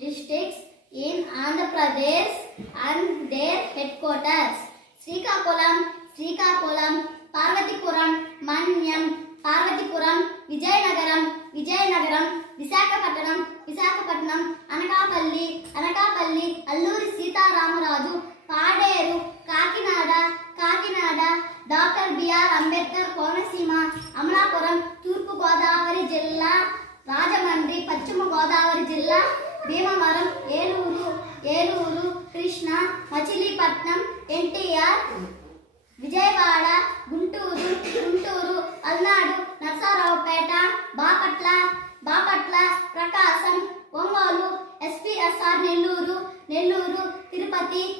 districts in Andhra Pradesh and their headquarters. Srikakulam, Parvatipuram, Manyam, Parvatipuram, Vijayanagaram, Visakhapatnam, Anakapalli, Alluri Sita Ramaraju, Paderu, Kakinada, Dr. B.R. Ambedkar Konasima, Amalapuram, Turpu Godavari Jilla, Rajamandri, Paschima Godavari Jilla, Bhimavaram, Eluru, Krishna, Machilipatnam, NTR, Vijayawada, Gunturu, Alnadu, Narsaraopeta, Bapatla, Prakasam, Ongolu, SPSR Nelluru, Tirupati,